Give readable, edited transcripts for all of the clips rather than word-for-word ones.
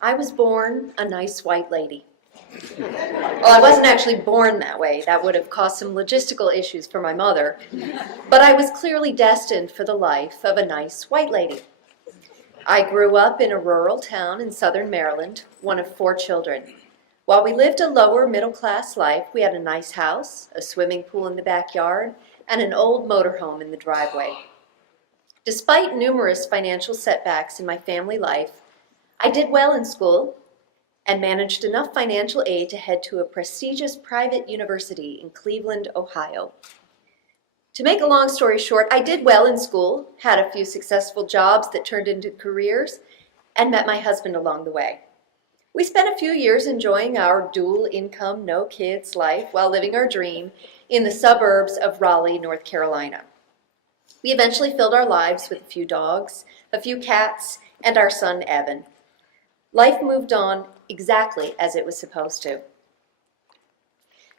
I was born a nice white lady. Well, I wasn't actually born that way. That would have caused some logistical issues for my mother. But I was clearly destined for the life of a nice white lady. I grew up in a rural town in southern Maryland, one of 4 children. While we lived a lower middle-class life, we had a nice house, a swimming pool in the backyard, and an old motorhome in the driveway. Despite numerous financial setbacks in my family life, I did well in school and managed enough financial aid to head to a prestigious private university in Cleveland, Ohio. To make a long story short, I did well in school, had a few successful jobs that turned into careers, and met my husband along the way. We spent a few years enjoying our dual income, no kids life while living our dream in the suburbs of Raleigh, North Carolina. We eventually filled our lives with a few dogs, a few cats, and our son, Evan. Life moved on exactly as it was supposed to.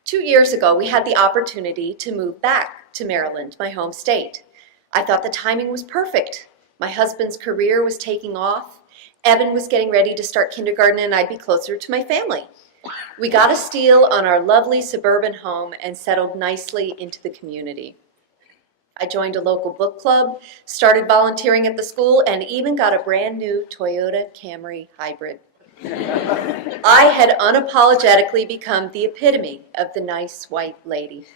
2 years ago, we had the opportunity to move back to Maryland, my home state. I thought the timing was perfect. My husband's career was taking off. Evan was getting ready to start kindergarten, and I'd be closer to my family. We got a steal on our lovely suburban home and settled nicely into the community. I joined a local book club, started volunteering at the school, and even got a brand new Toyota Camry hybrid. I had unapologetically become the epitome of the nice white lady.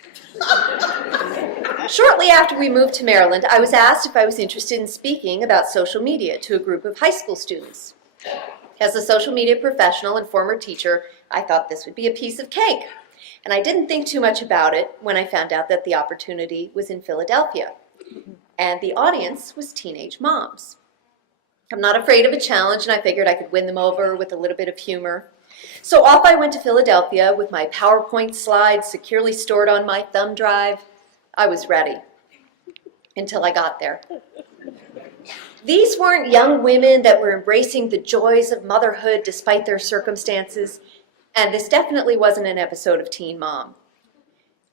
Shortly after we moved to Maryland, I was asked if I was interested in speaking about social media to a group of high school students. As a social media professional and former teacher, I thought this would be a piece of cake. And I didn't think too much about it when I found out that the opportunity was in Philadelphia, and the audience was teenage moms. I'm not afraid of a challenge, and I figured I could win them over with a little bit of humor. So off I went to Philadelphia with my PowerPoint slides securely stored on my thumb drive. I was ready until I got there. These weren't young women that were embracing the joys of motherhood despite their circumstances. And this definitely wasn't an episode of Teen Mom.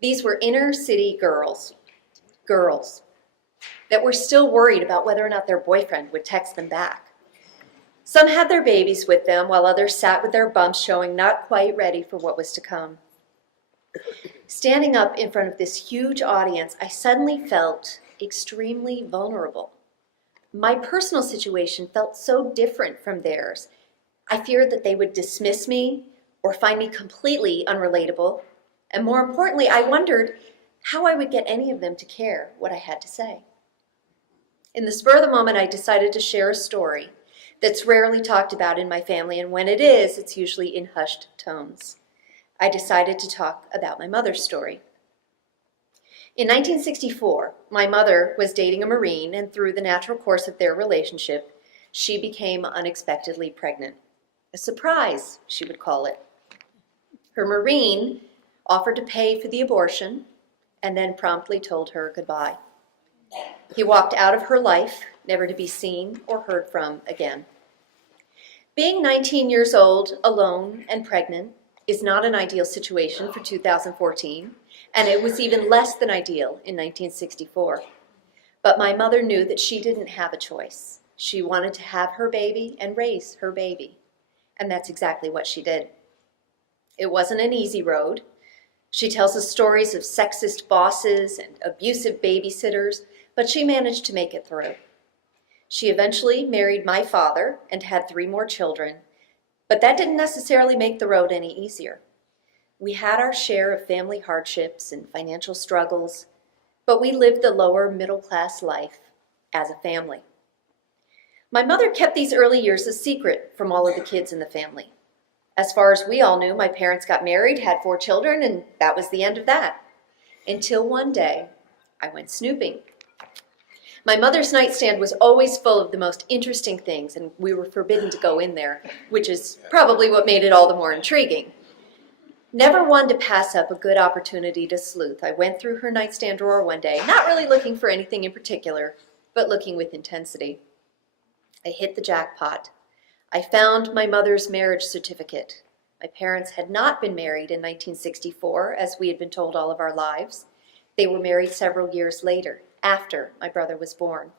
These were inner city girls that were still worried about whether or not their boyfriend would text them back. Some had their babies with them, while others sat with their bumps showing, not quite ready for what was to come. Standing up in front of this huge audience, I suddenly felt extremely vulnerable. My personal situation felt so different from theirs. I feared that they would dismiss me, or find me completely unrelatable, and more importantly, I wondered how I would get any of them to care what I had to say. In the spur of the moment, I decided to share a story that's rarely talked about in my family, and when it is, it's usually in hushed tones. I decided to talk about my mother's story. In 1964, my mother was dating a Marine, and through the natural course of their relationship, she became unexpectedly pregnant. A surprise, she would call it. Her Marine offered to pay for the abortion and then promptly told her goodbye. He walked out of her life, never to be seen or heard from again. Being 19 years old, alone, and pregnant is not an ideal situation for 2014, and it was even less than ideal in 1964. But my mother knew that she didn't have a choice. She wanted to have her baby and raise her baby, and that's exactly what she did. It wasn't an easy road. She tells us stories of sexist bosses and abusive babysitters, but she managed to make it through. She eventually married my father and had 3 more children, but that didn't necessarily make the road any easier. We had our share of family hardships and financial struggles, but we lived the lower middle-class life as a family. My mother kept these early years a secret from all of the kids in the family. As far as we all knew, my parents got married, had 4 children, and that was the end of that. Until one day, I went snooping. My mother's nightstand was always full of the most interesting things, and we were forbidden to go in there, which is probably what made it all the more intriguing. Never one to pass up a good opportunity to sleuth, I went through her nightstand drawer one day, not really looking for anything in particular, but looking with intensity. I hit the jackpot. I found my mother's marriage certificate. My parents had not been married in 1964, as we had been told all of our lives. They were married several years later, after my brother was born.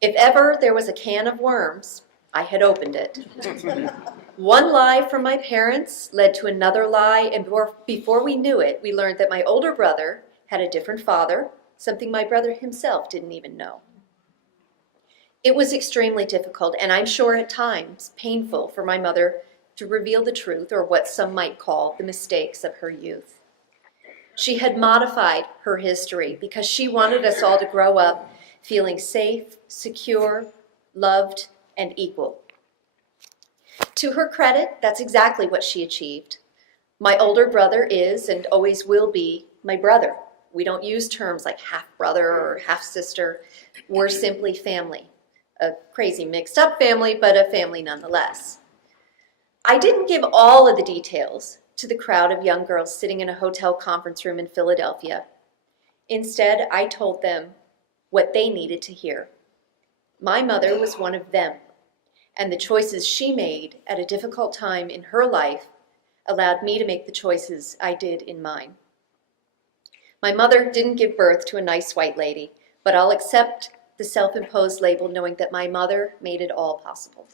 If ever there was a can of worms, I had opened it. One lie from my parents led to another lie, and before we knew it, we learned that my older brother had a different father, something my brother himself didn't even know. It was extremely difficult, and I'm sure at times painful for my mother to reveal the truth, or what some might call the mistakes of her youth. She had modified her history because she wanted us all to grow up feeling safe, secure, loved, and equal. To her credit, that's exactly what she achieved. My older brother is and always will be my brother. We don't use terms like half-brother or half-sister. We're simply family. A crazy mixed-up family, but a family nonetheless. I didn't give all of the details to the crowd of young girls sitting in a hotel conference room in Philadelphia. Instead, I told them what they needed to hear. My mother was one of them, and the choices she made at a difficult time in her life allowed me to make the choices I did in mine. My mother didn't give birth to a nice white lady, but I'll accept the self-imposed label knowing that my mother made it all possible.